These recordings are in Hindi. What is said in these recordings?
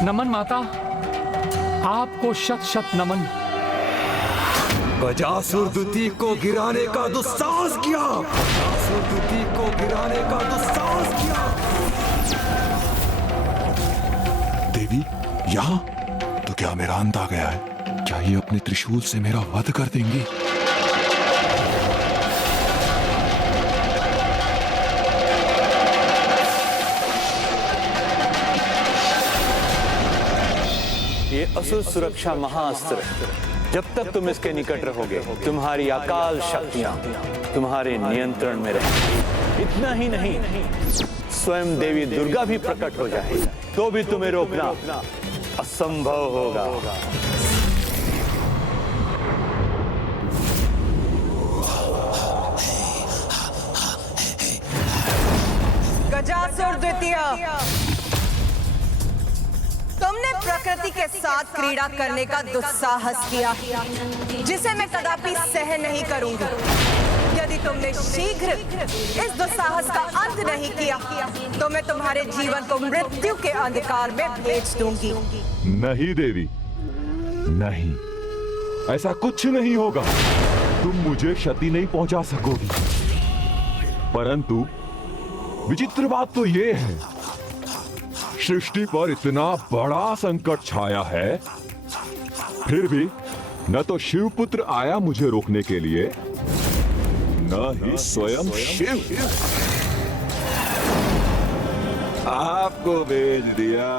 नमन माता, आपको शत शत नमन। गजासुर द्वितीय को गिराने का दुस्साहस किया, गजासुर द्वितीय को गिराने का दुस्साहस किया। देवी यहाँ? तो क्या मेरा अंत आ गया है? क्या ये अपने त्रिशूल से मेरा वध कर देंगी? ये असुर सुरक्षा महाअस्त्र, जब तक तुम इसके निकट रहोगे तुम्हारी अकाल शक्तियां तुम्हारे नियंत्रण में रहेंगी। इतना ही नहीं, स्वयं देवी दुर्गा भी प्रकट हो जाएगी तो भी तुम्हें रोकना असंभव होगा। गजासुर द्वितीय, तुमने प्रकृति के साथ क्रीड़ा करने का दुस्साहस किया, जिसे मैं कदापि सहन नहीं करूंगी। यदि तुमने शीघ्र इस दुस्साहस का अंत नहीं किया, तो मैं तुम्हारे जीवन को मृत्यु के अंधकार में भेज दूंगी। नहीं देवी, नहीं, ऐसा कुछ नहीं होगा। तुम मुझे क्षति नहीं पहुंचा सकोगी। परंतु विचित्र बात तो ये है, सृष्टि पर इतना बड़ा संकट छाया है, फिर भी न तो शिवपुत्र आया मुझे रोकने के लिए, न ही स्वयं शिव। आपको भेज दिया।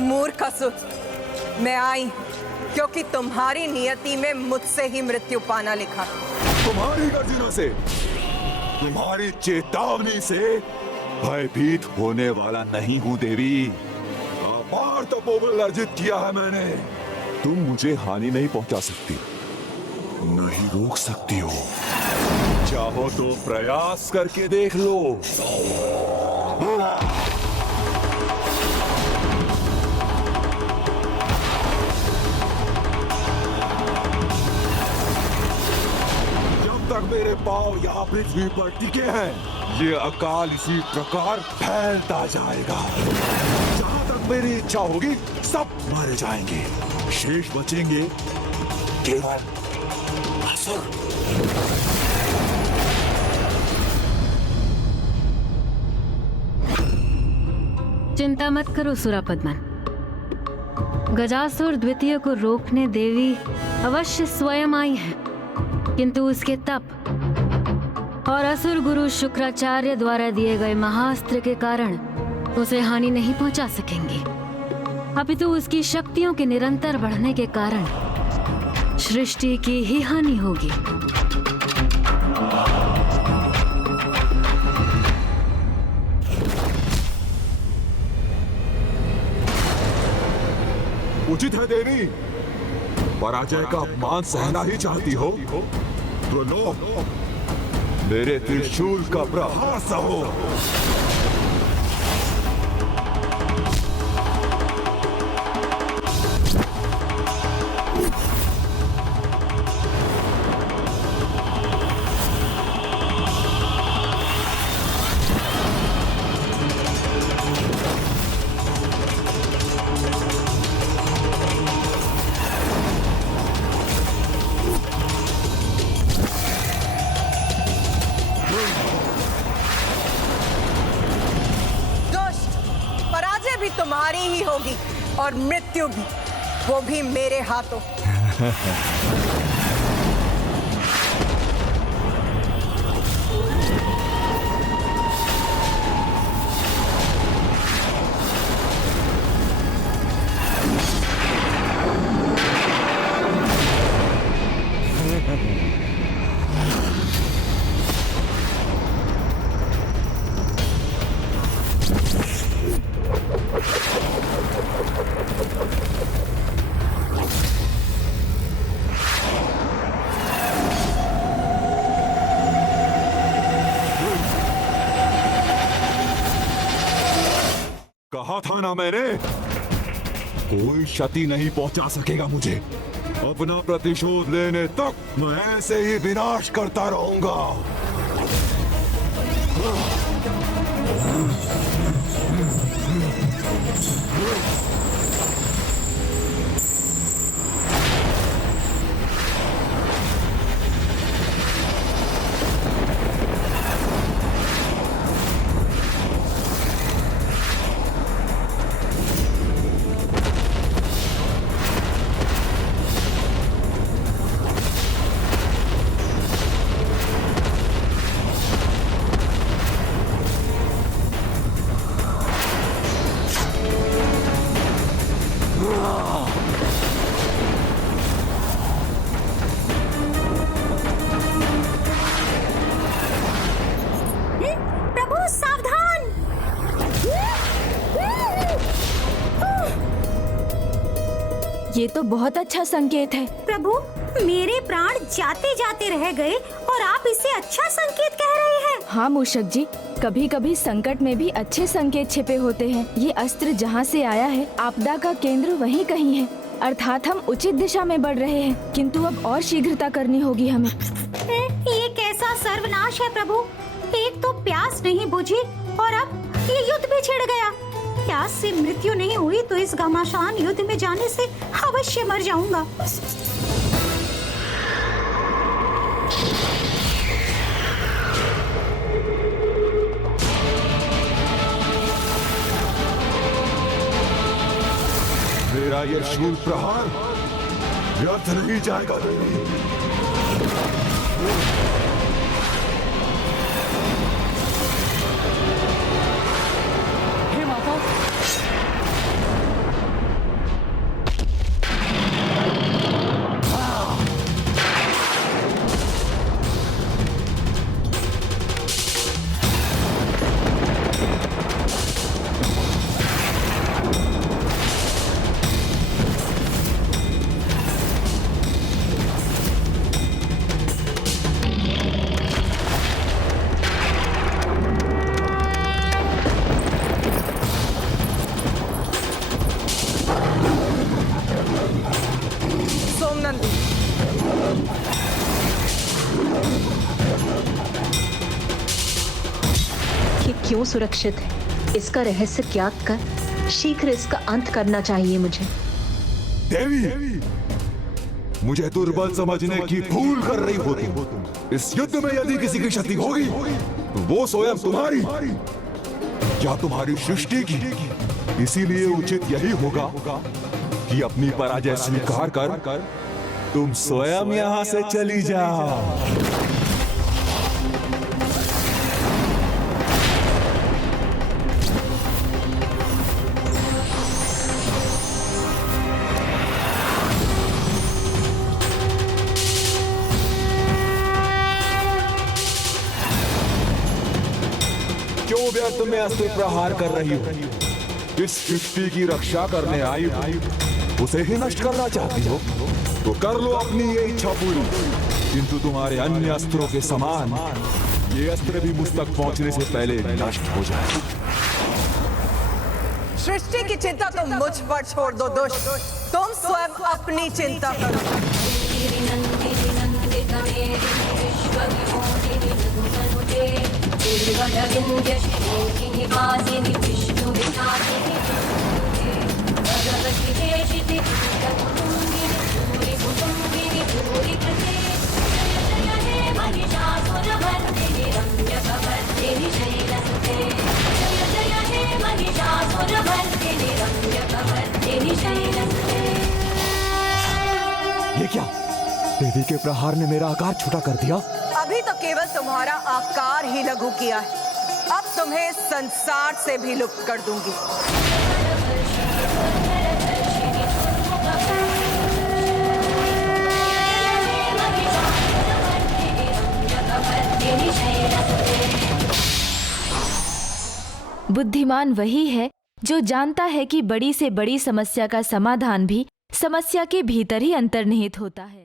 मूर्ख असुर, मैं आई क्योंकि तुम्हारी नियति में मुझसे ही मृत्यु पाना लिखा। तुम्हारी गर्जना से, तुम्हारी चेतावनी से भयभीत होने वाला नहीं हूं देवी। अपार तपोबल अर्जित किया है मैंने। तुम मुझे हानि नहीं पहुंचा सकती, नहीं रोक सकती हो। चाहो तो प्रयास करके देख लो। जब तक मेरे पांव यहाँ पृथ्वी पर टिके हैं, ये अकाल इसी प्रकार फैलता जाएगा। जहां तक मेरी इच्छा होगी सब मारे जाएंगे, शेष बचेंगे केवल असुर। चिंता मत करो सुरापद्मन, गजासुर द्वितीय को रोकने देवी अवश्य स्वयं आई है, किंतु उसके तप और असुर गुरु शुक्राचार्य द्वारा दिए गए महाअस्त्र के कारण उसे हानि नहीं पहुंचा सकेंगे। अपितु उसकी शक्तियों के निरंतर बढ़ने के कारण सृष्टि की ही हानि होगी। उचित है देवी, पराजय का अपमान सहना ही चाहती हो तो लो, मेरे त्रिशूल का प्रहार सहो। तुम्हारी ही होगी और मृत्यु भी, वो भी मेरे हाथों। कहा था ना मैंने, कोई क्षति नहीं पहुंचा सकेगा मुझे। अपना प्रतिशोध लेने तक मैं ऐसे ही विनाश करता रहूंगा। ये तो बहुत अच्छा संकेत है। प्रभु, मेरे प्राण जाते जाते रह गए और आप इसे अच्छा संकेत कह रहे हैं। हाँ मूषक जी, कभी कभी संकट में भी अच्छे संकेत छिपे होते हैं। ये अस्त्र जहाँ से आया है, आपदा का केंद्र वहीं कहीं है, अर्थात हम उचित दिशा में बढ़ रहे हैं, किंतु अब और शीघ्रता करनी होगी हमें। ये कैसा सर्वनाश है प्रभु। एक तो प्यास नहीं बुझी और अब ये युद्ध भी छिड़ गया। प्यास से मृत्यु नहीं हुई तो इस घमासान युद्ध में जाने से अवश्य मर जाऊंगा। मेरा ये शूल प्रहार व्यर्थ नहीं जाएगा देवी। हे माता, सोमनंदी, ये क्यों सुरक्षित है? इसका रहस्य ज्ञात कर शीघ्र इसका अंत करना चाहिए मुझे। देवी, मुझे दुर्बल समझने की भूल कर रही हो तुम। इस युद्ध में यदि किसी की क्षति होगी तो वो स्वयं तुम्हारी या तुम्हारी सृष्टि की। इसीलिए उचित यही होगा कि अपनी पराजय स्वीकार कर तुम स्वयं यहाँ से चली जाओ। क्यों व्यर्थ में अस्त्र प्रहार कर रही हो? जिस सृष्टि की रक्षा करने आई हो उसे ही नष्ट करना चाहती हो तो कर लो अपनी ये इच्छा पूरी, किंतु तुम्हारे अन्य अस्त्रों के समान ये अस्त्र भी मुझ तक पहुंचने से पहले नष्ट हो जाए। सृष्टि की चिंता तुम मुझ पर छोड़ दो दुष्ट। तुम स्वयं अपनी चिंता करो। ये क्या? देवी के प्रहार ने मेरा आकार छोटा कर दिया। अभी तो केवल तुम्हारा आकार ही लघु किया है, अब तुम्हें संसार से भी लुप्त कर दूंगी। बुद्धिमान वही है जो जानता है कि बड़ी से बड़ी समस्या का समाधान भी समस्या के भीतर ही अंतर्निहित होता है।